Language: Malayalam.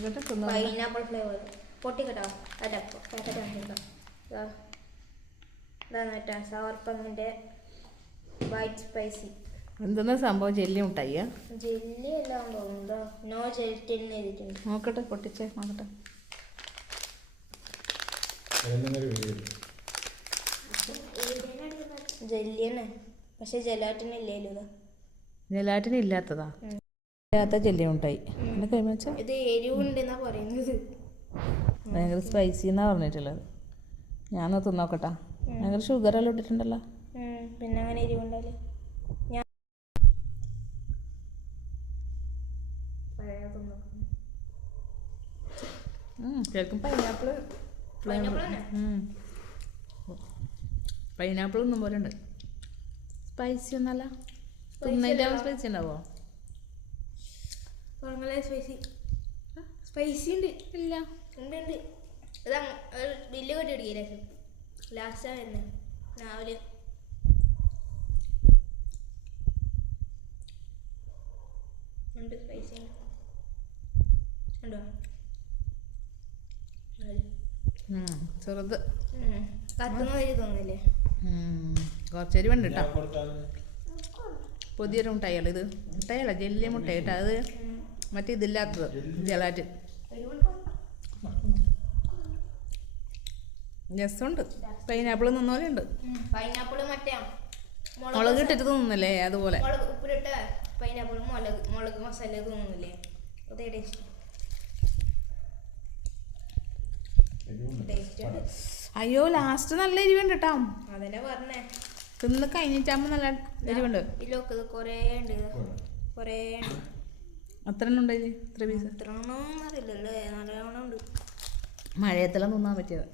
പൈനാപ്പിൾ ഫ്ലേവർ പൊട്ടിക്കട്ടോ അല്ല പാക്കറ്റ് ഇതാണ് കേട്ടോ സവർപ്പങ്ങിൻ്റെ വൈറ്റ് സ്പൈസി. എന്തെന്നാ സംഭവം? ജെല്ലി മുട്ടായിയാ? ജെല്ലി എല്ലാം തോന്നുന്നുണ്ടോ? നോ ജെൽറ്റിൻ എഴുതിയിട്ടുണ്ട്. നോക്കട്ടെ, പൊട്ടിച്ചേ നോക്കട്ടെ. ജെല്ലി തന്നെ, പക്ഷെ ജലാറ്റിന് ഇല്ലല്ലോ. ജലാറ്റിന് ഇല്ലാത്തതാ? ഇല്ലാത്ത ജെല്ലി മുട്ടായി. ഇത് എരിവുണ്ടെന്നാ പറയുന്നത്. ഭയങ്കര സ്പൈസി എന്നാ പറഞ്ഞിട്ടുള്ളത്. ഞാൻ തിന്നോക്കട്ടാ. ഭയങ്കര ഷുഗർ എല്ലാം ഇട്ടിട്ടുണ്ടല്ലോ. പിന്നെ അങ്ങനെ എരിവുണ്ടല്ലേ? ഞാൻ ശരിക്കും പൈനാപ്പിൾ ഒന്നും പോലെ ഉണ്ട്. സ്പൈസി ഒന്നല്ല. തിന്നതിൻ്റെ സ്പൈസി ഉണ്ടാവോ? സ്പൈസി ഉണ്ട്. ഇല്ല, ഉണ്ട് ഉണ്ട്. ഇതാ വലിയ കൊട്ടി അടിക്കില്ലേ ലാസ്റ്റാ വരുന്നത് രാവിലെ. ഉണ്ട് സ്പൈസി ഉണ്ടോ? ചെറുത് കത്തുന്ന വരി തോന്നില്ലേ? കുറച്ചേരി വേണ്ട കേട്ടോ. പുതിയൊരു മുട്ടായില്ല ഇത്. മുട്ടായല്ല, ജെല്ലി മുട്ടായി കേട്ടോ. അത് മറ്റേ ഇതില്ലാത്തത് ജലാറ്റ്. രസമുണ്ട്. പൈനാപ്പിൾ നിന്നോലെ ഉണ്ട്. പൈനാപ്പിൾ മറ്റേ മുളക് ഇട്ടിട്ട് തോന്നുന്നില്ലേ? അതുപോലെ ഉപ്പിലിട്ട് പൈനാപ്പിൾ മുളക് മസാല തോന്നുന്നില്ലേ? അതേ ടേസ്റ്റ്. അയ്യോ, ലാസ്റ്റ് നല്ല എരിവുണ്ട് കേട്ടോ. അതന്നെ പറഞ്ഞേ. തിന്ന് കഴിഞ്ഞിട്ടാകുമ്പോ നല്ല എരിവുണ്ട്. ഇതിലൊക്കെ കുറേ ഉണ്ട്, കുറേ ഉണ്ട്. അത്ര എണ്ണം ഉണ്ട്. എത്ര പീസ്? എത്ര എണ്ണം അറിയില്ലല്ലേ, നല്ലോണം ഉണ്ട്. മഴയത്തെല്ലാം തിന്നാൻ പറ്റിയത്.